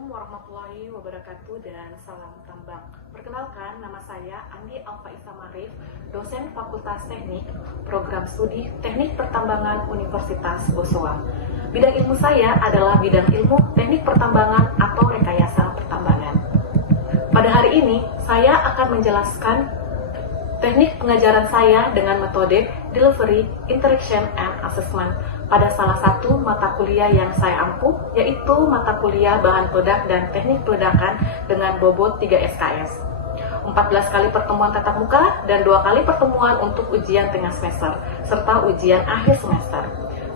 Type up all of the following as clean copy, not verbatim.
Assalamualaikum warahmatullahi wabarakatuh dan salam tambang. Perkenalkan, nama saya Andi Alfaisa Marif, dosen Fakultas Teknik, Program Studi Teknik Pertambangan Universitas Boswa. Bidang ilmu saya adalah bidang ilmu teknik pertambangan atau rekayasa pertambangan. Pada hari ini, saya akan menjelaskan teknik pengajaran saya dengan metode Delivery, Interaction, and Assessment pada salah satu mata kuliah yang saya ampuh, yaitu mata kuliah Bahan Peledak dan Teknik Peledakan dengan bobot 3 SKS. 14 kali pertemuan tatap muka dan 2 kali pertemuan untuk ujian tengah semester, serta ujian akhir semester.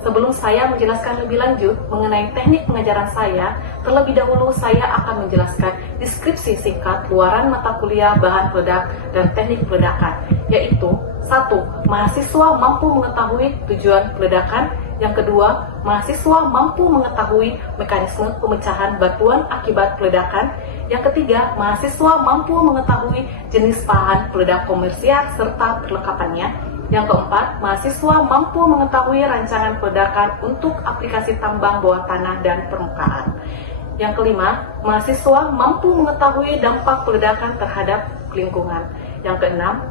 Sebelum saya menjelaskan lebih lanjut mengenai teknik pengajaran saya, terlebih dahulu saya akan menjelaskan deskripsi singkat luaran mata kuliah Bahan Peledak dan Teknik Peledakan, yaitu 1. Mahasiswa mampu mengetahui tujuan peledakan. Yang kedua, mahasiswa mampu mengetahui mekanisme pemecahan batuan akibat peledakan. Yang ketiga, mahasiswa mampu mengetahui jenis bahan peledak komersial serta perlengkapannya. Yang keempat, mahasiswa mampu mengetahui rancangan peledakan untuk aplikasi tambang bawah tanah dan permukaan. Yang kelima, mahasiswa mampu mengetahui dampak peledakan terhadap lingkungan. Yang keenam,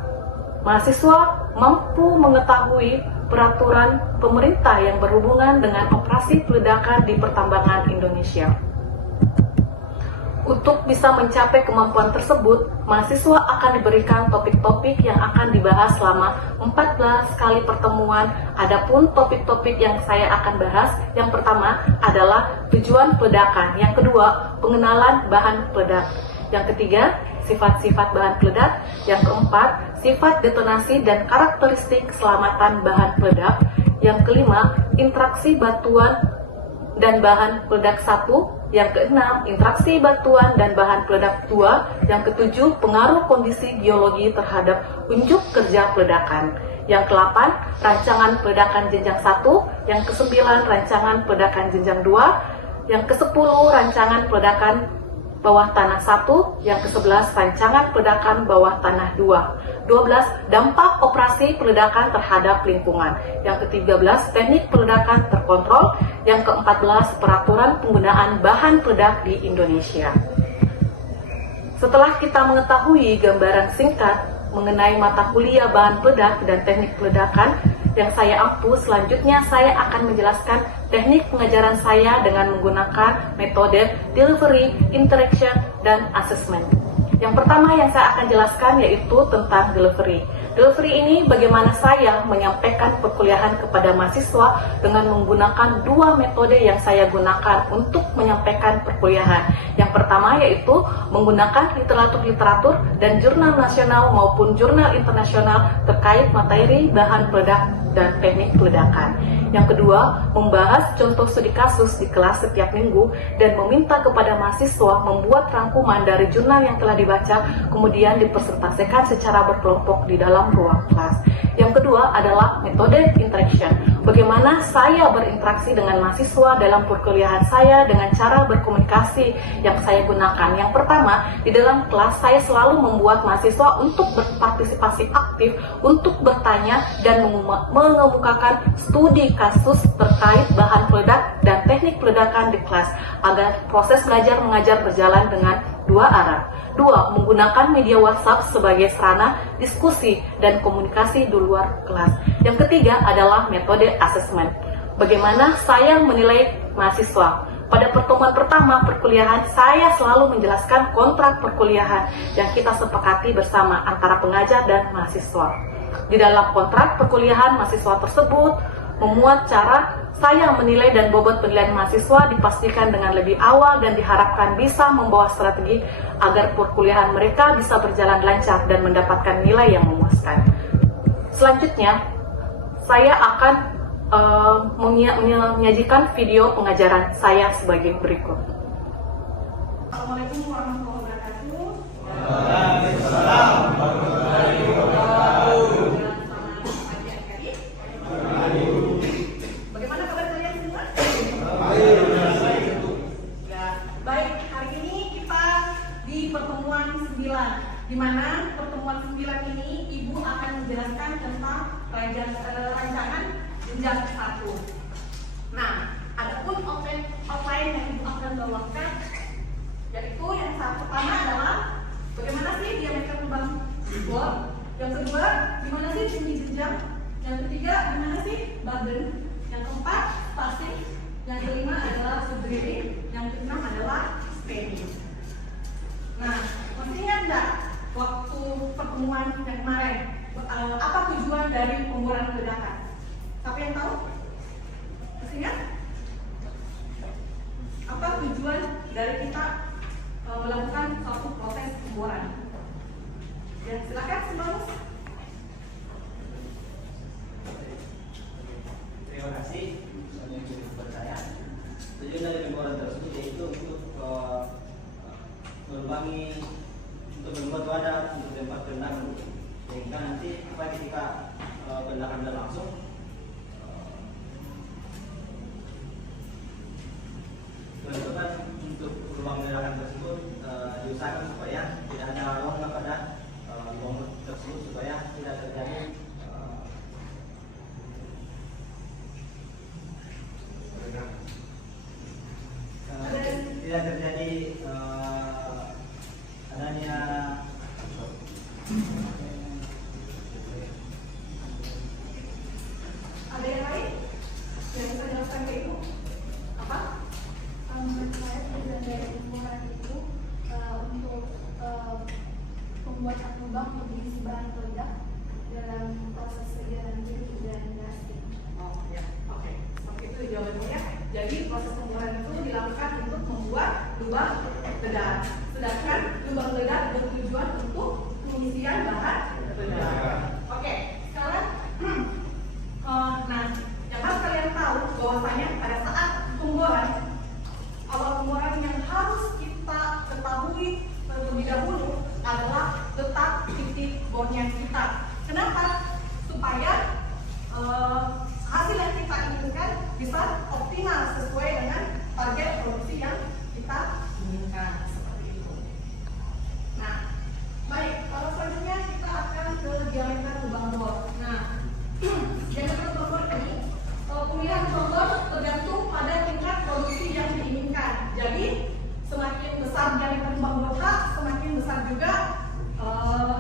mahasiswa mampu mengetahui peraturan pemerintah yang berhubungan dengan operasi peledakan di pertambangan Indonesia. Untuk bisa mencapai kemampuan tersebut, mahasiswa akan diberikan topik-topik yang akan dibahas selama 14 kali pertemuan. Adapun topik-topik yang saya akan bahas, yang pertama adalah tujuan peledakan, yang kedua, pengenalan bahan peledak, yang ketiga, sifat-sifat bahan peledak, yang keempat, sifat detonasi dan karakteristik keselamatan bahan peledak, yang kelima, interaksi batuan dan bahan peledak 1, yang keenam, interaksi batuan dan bahan peledak 2, yang ketujuh, pengaruh kondisi geologi terhadap unjuk kerja peledakan, yang ke-8, rancangan peledakan jenjang 1, yang ke-9, rancangan peledakan jenjang 2, yang ke-10, rancangan peledakan bawah tanah 1, yang ke-11 rancangan peledakan bawah tanah 2, 12 dampak operasi peledakan terhadap lingkungan, yang ke-13 teknik peledakan terkontrol, yang ke-14 peraturan penggunaan bahan peledak di Indonesia. Setelah kita mengetahui gambaran singkat mengenai mata kuliah bahan peledak dan teknik peledakan yang saya ampuh, selanjutnya saya akan menjelaskan teknik pengajaran saya dengan menggunakan metode Delivery, Interaction, dan Assessment. Yang pertama yang saya akan jelaskan yaitu tentang delivery. Delivery ini bagaimana saya menyampaikan perkuliahan kepada mahasiswa dengan menggunakan 2 metode yang saya gunakan untuk menyampaikan perkuliahan. Yang pertama yaitu menggunakan literatur-literatur dan jurnal nasional maupun jurnal internasional terkait materi bahan peledak dan teknik peledakan. Yang kedua, membahas contoh studi kasus di kelas setiap minggu dan meminta kepada mahasiswa membuat rangkuman dari jurnal yang telah dibaca, kemudian dipresentasikan secara berkelompok di dalam ruang kelas. Yang kedua adalah metode interaction. Bagaimana saya berinteraksi dengan mahasiswa dalam perkuliahan saya dengan cara berkomunikasi yang saya gunakan. Yang pertama, di dalam kelas saya selalu membuat mahasiswa untuk berpartisipasi aktif, untuk bertanya dan mengemukakan studi kasus terkait bahan peledak dan teknik peledakan di kelas agar proses belajar mengajar berjalan dengan 2 arah. 2. Menggunakan media WhatsApp sebagai sarana diskusi dan komunikasi di luar kelas. Yang ketiga adalah metode assessment. Bagaimana saya menilai mahasiswa? Pada pertemuan pertama perkuliahan, saya selalu menjelaskan kontrak perkuliahan yang kita sepakati bersama antara pengajar dan mahasiswa. Di dalam kontrak perkuliahan, mahasiswa tersebut memuat cara saya menilai dan bobot penilaian mahasiswa dipastikan dengan lebih awal dan diharapkan bisa membawa strategi agar perkuliahan mereka bisa berjalan lancar dan mendapatkan nilai yang memuaskan. Selanjutnya, saya akan menyajikan video pengajaran saya sebagai berikut. Assalamualaikum warahmatullahi wabarakatuh. Waalaikumsalam warahmatullahi wabarakatuh. Bagaimana kabar kalian semua? Baik, hari ini kita di pertemuan 9, di mana pertemuan 9 ini Ibu akan menjelaskan tentang rancangan jenjang 1. Nah, adapun outline yang Ibu akan bawakan Yaitu yang pertama adalah bagaimana sih diameter lubang bor, yang kedua gimana sih tinggi jenjang, yang ketiga gimana sih badan, yang keempat spacing, yang kelima adalah subgrading, yang keenam adalah staining. Nah, masih ingat nggak waktu pertemuan yang kemarin apa tujuan dari pemboran ledakan? Siapa yang tahu? Masih ingat? Apa tujuan dari kita melakukan suatu proses pemboran? Ya, silakan Simbang. Terima kasih sudah kepada saya. Tujuan dari pemboran tersebut yaitu untuk melubangi, untuk membuat wadah untuk tempat rendaman, sehingga nanti ketika ledakan berlangsung teman-teman untuk lubang ledakan tersebut diusahakan supaya tidak ada ruang pada lubang tersebut, supaya tidak terjadi tidak terjadi adanya ada yang lain yang bisa jelaskan ke Ibu? Apa? Menurut saya tujuan dari pemboran itu untuk membuat lubang untuk mengisi bahan peledak dalam proses kegiatan itu dan blasting. Oh ya, oke. Seperti itu jawabannya ya. Jadi proses pemboran itu dilakukan untuk membuat lubang ledak. Sedangkan lubang ledak bertujuan untuk pengisian bahan peledak. Oke, sekarang nah, yang harus kalian tahu bahwasanya pada saat pemboran, awal pemboran yang harus kita ketahui terlebih dahulu adalah letak titik bornya kita. Kenapa? Supaya hasil yang kita inginkan bisa optimal sesuai dengan target produksi yang kita inginkan, seperti itu. Nah, baik, kalau selanjutnya kita akan ke diameter lubang bor. Nah, diameter lubang bor ini pemilihan lubang bor tergantung pada tingkat produksi yang diinginkan. Jadi semakin besar diameter lubang bor, semakin besar juga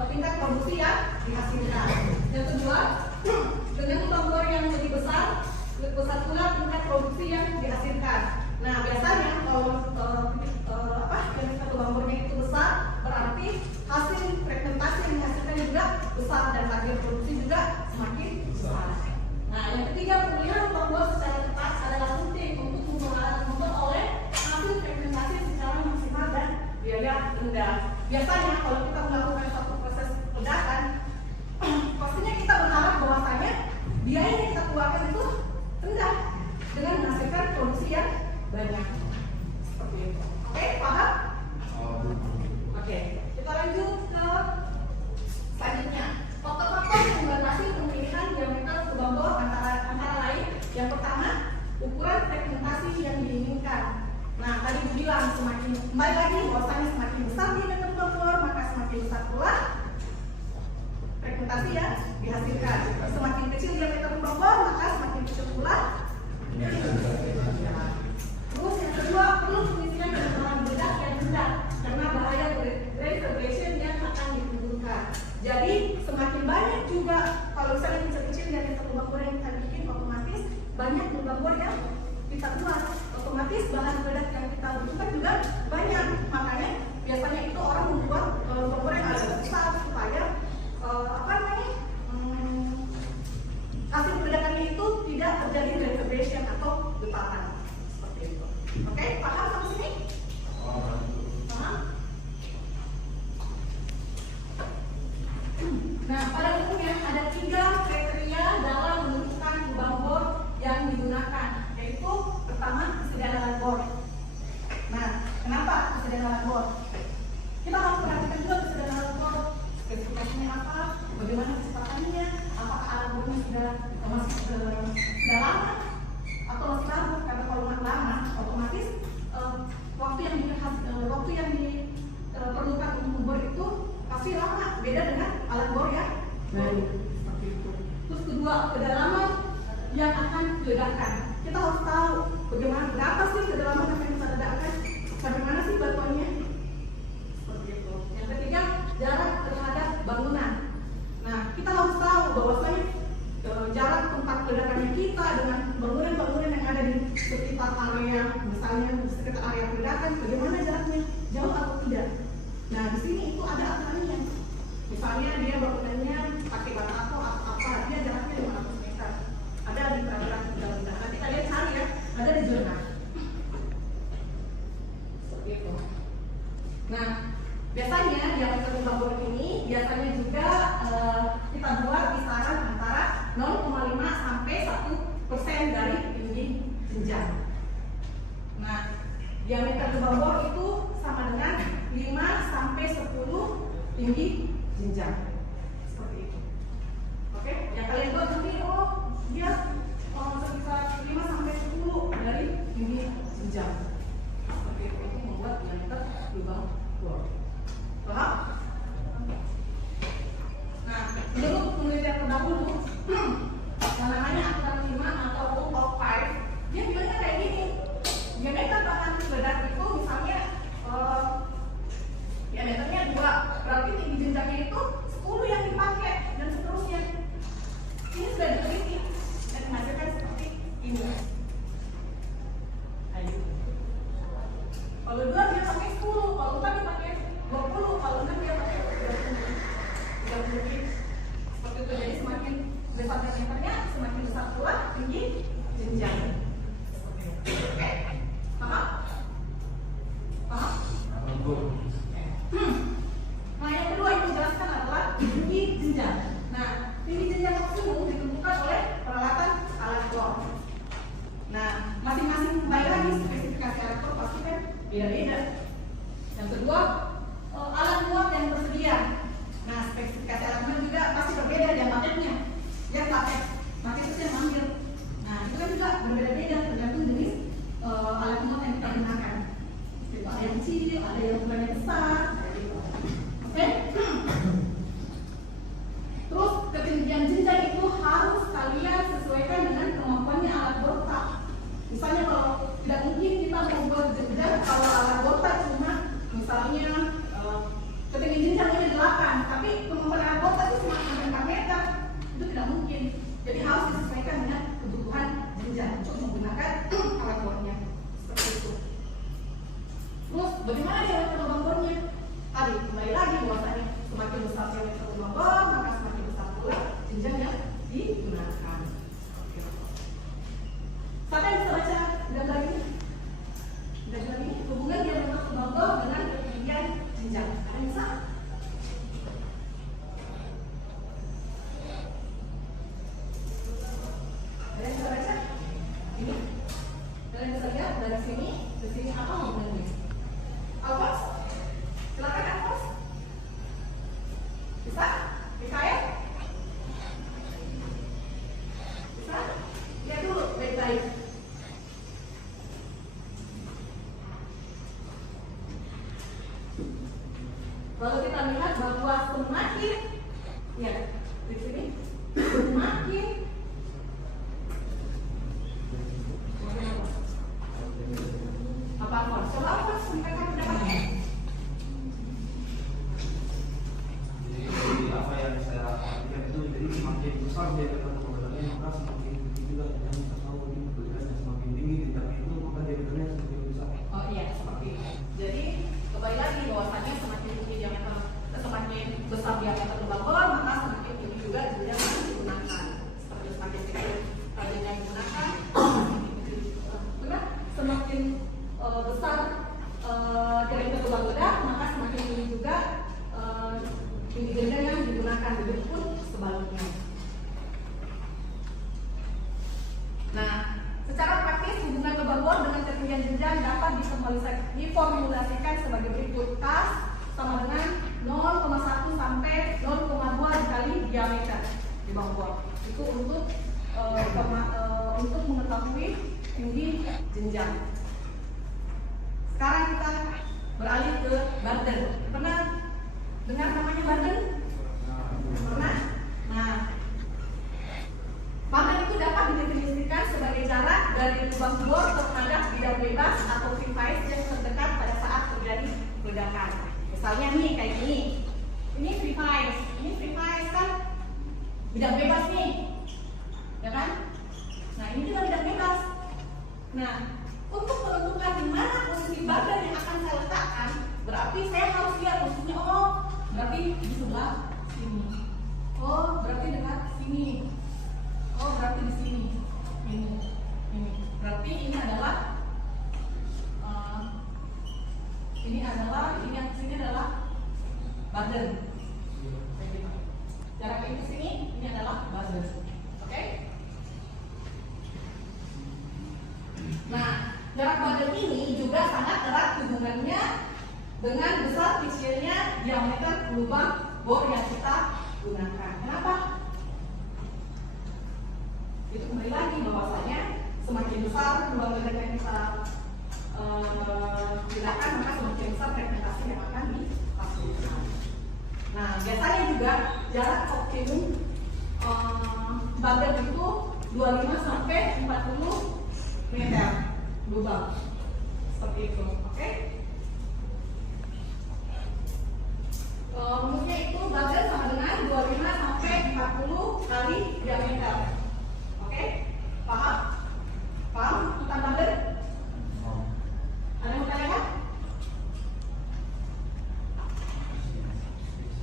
tingkat produksi yang dihasilkan. Yang kedua, dengan lubang bor yang lebih besar pula tingkat produksi yang dihasilkan. Nah, biasanya kalau diameter lubang bornya itu besar, berarti hasil fragmentasi yang dihasilkan juga besar dan target produksi juga semakin besar. Nah, yang ketiga, pemilihan lubang bor secara tepat adalah penting untuk memperoleh hasil fragmentasi secara maksimal dan biaya rendah. Biasanya kalau kita melakukan suatu proses ledakan, pastinya kita berharap bahwasanya biaya yang kita keluarkan itu rendah dengan menghasilkan produksi yang banyak. Seperti itu. Oke, paham? Oke, kita lanjut ke selanjutnya. Faktor-faktor yang membatasi pemilihan diameter lubang bor antara lain, yang pertama, ukuran fragmentasi yang diinginkan. Nah, tadi aku bilang kembali lagi bahwasanya semakin besar diameter lubang bor, maka semakin besar pula fragmentasi yang dihasilkan. Semakin kecil diameter lubang bor, maka semakin kecil pula. Terus yang kedua, perlu pengisian dengan bahan peledak yang rendah karena bahaya reverberation yang akan ditimbulkan. Jadi semakin banyak juga kalau misalnya kecil-kecil diameter lubang bor yang kita bikin, otomatis banyak lubang bor yang kita buat. Otomatis bahan peledak yang kita butuhkan juga banyak. Makanya biasanya itu orang membuat lubang bor yang agak besar supaya hasil peledakannya itu tidak terjadi reverberation atau getaran, seperti itu. Oke, paham sampai sini? Paham? Nah, pada umumnya ada 3 kriteria dalam menentukan lubang bor yang digunakan, yaitu pertama, kesediaan alat bor. Nah, kenapa kesediaan alat bor? Kita harus perhatikan juga kesediaan alat bor. Spesifikasinya apa? Bagaimana kesempatannya? Apakah alat bornya sudah lama atau masih baru? Karena kalau lama, otomatis waktu yang diperlukan untuk membor itu pasti lama. Beda dengan alat bor yang baru. Seperti itu. Terus kedua, kedalaman yang akan diledakkan. Kita harus tahu bagaimana berapa sih kedalaman yang akan kita ledakkan. Bagaimana sih batuannya? Nah, biasanya diameter lubang bor ini biasanya juga kita buat kisaran antara 0,5 sampai 1% dari tinggi jenjang. Nah, diameter lubang bor itu sama dengan 5 sampai 10 tinggi jenjang. Seperti itu. Oke, yang kalian buat nanti dia sekitar 5 sampai 10 dari tinggi jenjang. Seperti itu membuat diameter lubang bor. Paham? Nah, menurut penelitian terdahulu, yang namanya aturan 5 atau rule of 5, dia bilangnya kayak gini. Diameter bahan peledak itu misalnya diameternya 2, berarti tinggi jenjangnya itu 10 yang dipakai dan seterusnya. Ini sudah diteliti dan menghasilkan seperti ini. Ayo. Kalau 2 dia pakai 10, kalau 4 dia pakai 20, kalau 6 dia pakai 30. Seperti itu. Jadi semakin besar diameternya, semakin besar pula tinggi jenjangnya. Paham? Paham? Nah, yang kedua yang dijelaskan adalah tinggi jenjang. Nah, tinggi jenjang maksimum ditentukan oleh peralatan alat bor. Nah, masing-masing kembali lagi spesifikasi alat bor pasti kan beda-beda. Yang kedua, alat muat yang tersedia. Nah, spesifikasi alat muat juga pasti berbeda dan paketnya. Yang paket itu yang manggil. Nah, itu kan juga berbeda-beda tergantung jenis alat muat yang kita gunakan. Ada yang kecil, ada yang ukurannya besar. Oke? Terus ketinggian jenjang itu harus kalian sesuaikan dengan kemampuannya alat botak. Misalnya kalau tidak mungkin kita membuat jenjang kalau alat botak cuma misalnya ketinggian jenjangnya 8, tapi kemampuan alat botak itu cuma 4 meter, itu tidak mungkin. Jadi harus disesuaikan dengan kebutuhan jenjang untuk menggunakan alat bornya. Seperti itu. Terus bagaimana diameter lubang bornya? Tadi kembali lagi bahwasanya semakin besar diameter lubang bor, maka semakin besar pula jenjang yang digunakan. Siapa yang bisa baca gambar ini? Gambar ini hubungan diameter lubang bor dengan ketinggian jenjang. Ada yang bisa? Ada yang bisa baca? Ini. Kalian bisa lihat dari sini ke sini apa hubungannya? Alfons? Silakan Alfons. Bisa? Bisa ya? Bisa? Lihat dulu baik-baik. Kalau kita lihat bahwa semakin ya di sini semakin apa Alfons? Coba Alfons sampaikan pendapatnya. Jadi apa yang saya perhatikan itu, jadi semakin besar diameter pembedaannya, maka semakin tinggi juga yang kita tahu ini pembedaan semakin tinggi, tapi itu maka diameternya semakin besar. Oh iya, seperti itu. Jadi kembali lagi bahwasanya semakin tinggi diameter, semakin besar diameter lubang bor, maka semakin tinggi juga jenjang yang digunakan. Seperti semakin tinggi jenjang yang digunakan, semakin besar diameter lubang bedak, maka semakin tinggi juga tinggi jenjang yang digunakan. Begitu pun sebaliknya. Nah, secara praktis hubungan lubang bor dengan ketinggian jenjang dapat diformulasikan sebagai berikut. Kas sama dengan 0,1 sampai 0,2 dikali diameter lubang bor. Itu untuk mengetahui tinggi jenjang. Sekarang kita beralih ke Barden. Pernah dengar namanya Barden? Pernah? Nah, Barden itu dapat didefinisikan sebagai jarak dari lubang bor terhadap bidang bebas atau free phase yang terdekat pada saat terjadi ledakan. Misalnya nih kayak gini. Ini free phase kan bidang bebas nih, ya kan? Nah ini juga bidang bebas. Nah, untuk menentukan di mana posisi Barden yang akan saya letakkan, berarti saya harus lihat posisinya. Oh, berarti di sebelah sini. Oh, berarti dekat sini. Oh, berarti di sini. Ini. Berarti ini adalah adalah ini yang sini adalah badan. Jarak ini ke sini, ini adalah badan. Oke? Nah, jarak badan ini juga sangat erat hubungannya dengan besar kecilnya diameter lubang bor yang kita gunakan. Kenapa? Itu kembali lagi bahwasanya semakin besar lubang ledak yang kita gunakan, maka semakin besar fragmentasi yang akan dihasilkan. Nah, biasanya juga jarak optimum badan itu 25 sampai 40 meter lubang. Seperti itu, oke? Rumusnya itu badan sama dengan 25 sampai 40 kali diameter. Oke? Paham? Paham tentang badan? Ada yang bertanya?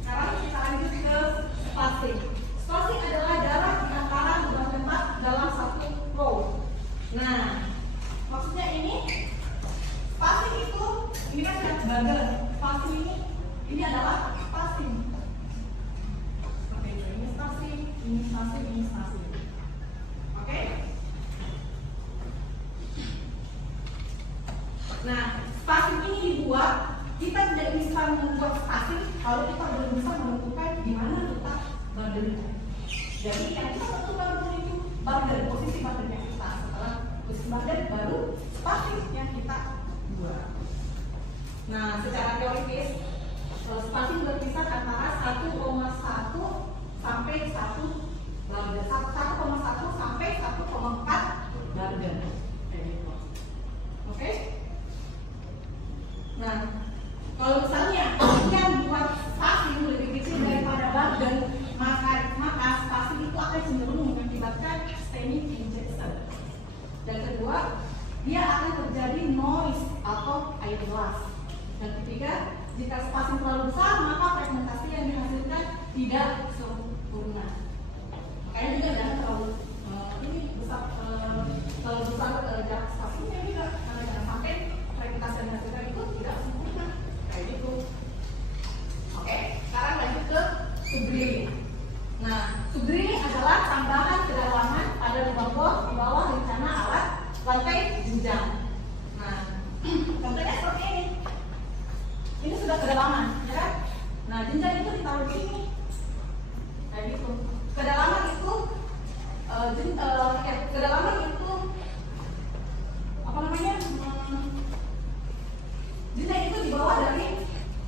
Sekarang kita lanjut ke spacing. Spacing adalah jarak di antara lubang tempat dalam satu row. Nah, maksudnya ini spacing itu, ini kan sudah badan. Spacing ini adalah spacing. Oke, ini spacing, ini spacing, ini spacing. Oke? Nah, spacing ini dibuat, kita tidak bisa membuat spacing kalau kita belum bisa menentukan di mana letak badannya. Jadi yang kita tentukan dulu itu badan, posisi badannya kita. Setelah posisi badan baru spacing yang kita buat. Nah, secara teoritis spacing berkisar antara 1,1 sampai 1 badan, 1,1 sampai 1,4 badan. Oke? Nah, kalau misalnya kalian buat spacing lebih kecil daripada badan, maka spacing itu akan cenderung mengakibatkan stemming injection. Dan kedua, dia akan terjadi noise atau air las. Dan ketiga, jika spacing terlalu besar, maka fragmentasi yang dihasilkan tidak sempurna. Makanya juga jangan terlalu ini besar, terlalu besar jarak spacingnya juga, karena jangan sampai fragmentasi yang dihasilkan itu tidak sempurna. Kayak gitu. Oke, sekarang lanjut ke subdrilling. Nah, subdrilling adalah tambahan kedalaman pada lubang bor di bawah rencana alat lantai jenjang. Nah, contohnya seperti ini. Ini sudah kedalaman, ya kan? Nah, jenjang itu ditaruh di sini, kayak gitu. Kedalaman itu, kedalaman itu apa namanya? Jenjang itu dibawa dari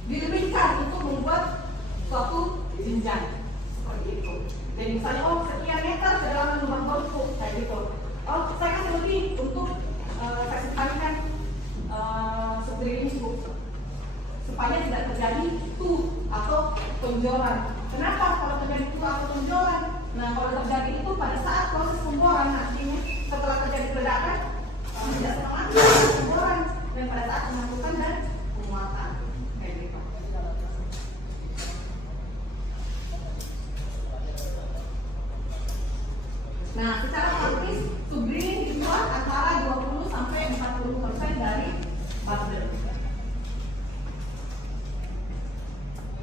dilebihkan untuk membuat suatu jenjang seperti itu. Jadi misalnya, oh sekian meter kedalaman lubang bor itu, kayak gitu. Oh, saya kasih lebih untuk saya simpankan subdrilling supaya tidak terjadi tuh atau penjoran. Kenapa kalau terjadi tuh atau penjoran? Nah, kalau terjadi itu pada saat proses pemboran, nantinya setelah terjadi ledakan tidak setengah pemboran, dan pada saat pemasukan dan penguatan kayak gitu. Nah, secara praktis subdrilling dibuat antara 20 sampai 40% dari badan.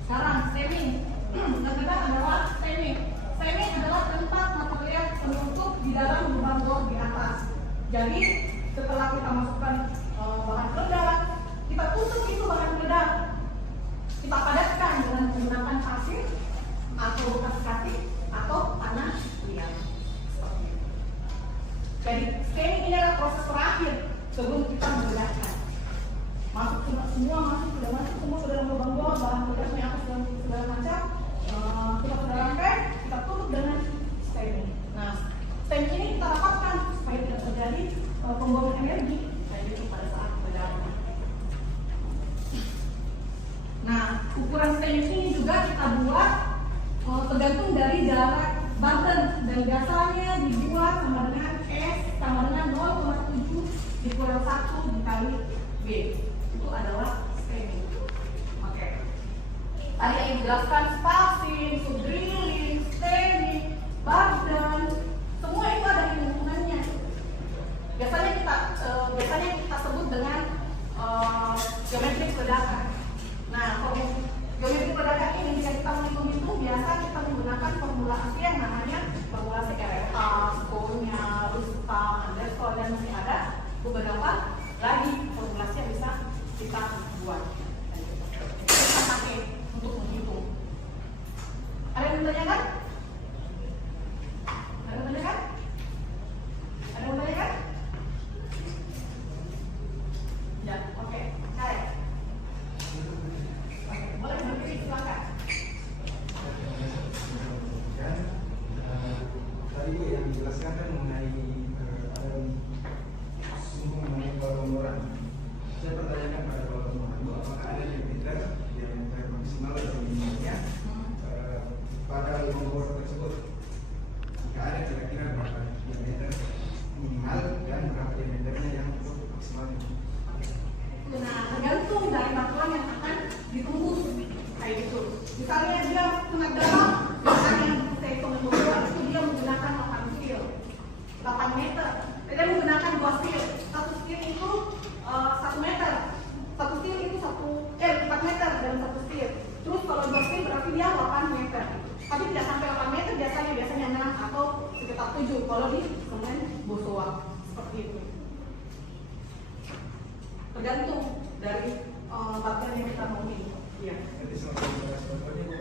Sekarang stemming. Yang kedua adalah stemming. Stemming adalah tempat material penutup di dalam lubang bor di atas. Jadi setelah kita masukkan bahan peledak, kita tutup itu bahan peledak. Kita padatkan dengan menggunakan pasir atau bekas katik atau tanah liat. Jadi stemming ini adalah proses terakhir sebelum kita meledakkan. Masuk semua semua sudah dalam lubang bor, bahan peledaknya apa segala macam. Kita sudah sampai, kita tutup dengan stemming. Nah, stemming ini kita rapatkan supaya tidak terjadi pembuangan energi kayak gitu pada saat peledakan. Nah, ukuran stemming ini juga kita buat tergantung dari jarak badan, dan biasanya dibuat sama dengan S sama dengan 0,7 dikurang 1 dikali B. Itu adalah stemming. Oke. Tadi yang dijelaskan spacing, subdrilling, stemming, badan, semua itu ada hitungannya. Biasanya kita sebut dengan geometrik ledakan. bertanyakan? Ada yang bertanyakan? Ada yang bertanyakan? Ya, oke. Saya. Boleh berdiri, silakan. Tadi Bu yang dijelaskan kan mengenai semua mengenai pelaporan. Saya pertanyakan pada pelaporan Bu, apakah ada limiter yang maksimal atau minimalnya pada nomor tersebut? Jika ada kira-kira berapa limiter minimal dan berapa limiternya yang untuk maksimalnya? Nah, tergantung dari batuan yang akan ditembus kayak gitu. Misalnya dia sangat dalam, misalnya yang saya hitung itu dia menggunakan 8 steel, 8 meter. Dia menggunakan 2 steel. Satu steel itu 1 meter. Satu steel itu 4 meter dalam satu steel. Terus kalau 2 steel berarti dia 8 meter. Tapi tidak sampai 8 meter biasanya 6 atau sekitar 7 kalau di semen Bosowa seperti itu. Tergantung dari batuan yang kita mau ini. Iya. Jadi selama 15 tahun ini